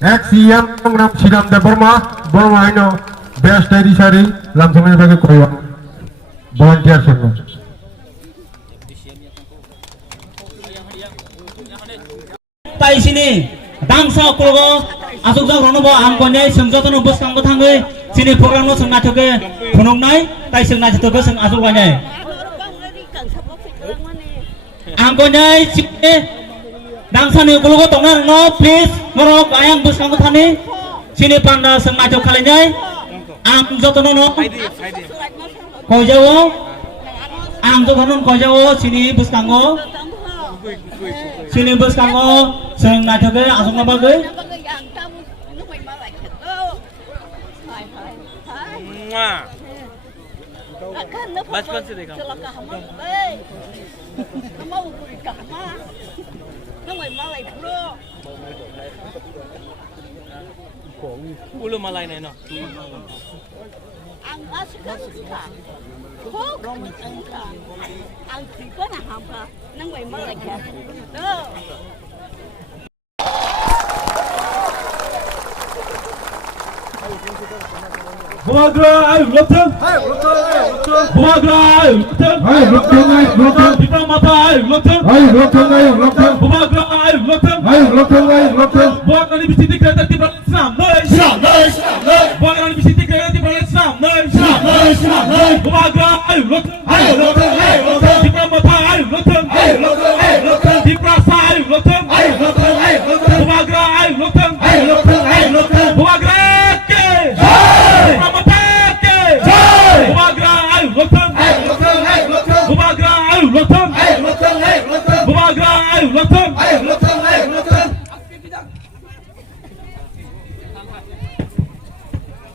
Ex-CM Nam Sidam Deparma, Bormaino, Best Dari Sari, langsung sebagai koyo. Volunteer semua. Tai sini, dangsa kolgo, asuk jauh rono bo angkonya, senjata nubus kanggo tangge, sini program no sengat juga, punung nai, tai sengat juga seng asuk banyak. Angkonya sini, dangsa ni kolgo tongan no please, morok ayang bus kanggo tani, sini panda sengat juga kalinya, ang joto no, kau jauh, ang joto no kau jauh, sini bus kanggo. Sini bus kanggo seng najoge asung nabagai बचपन से देखा उलो मलाई नहीं ना Buagra, ayo lotem. Buagra, ayo lotem. Kita mata, ayo lotem. Buagra, ayo lotem. Buagra ni bisiti kereta di balik Islam, Buagra ni bisiti kereta di balik Islam, Buagra, ayo lotem. Kita mata, ayo lotem. Di prasa, ayo lotem. Buagra, ayo lotem. Buagra.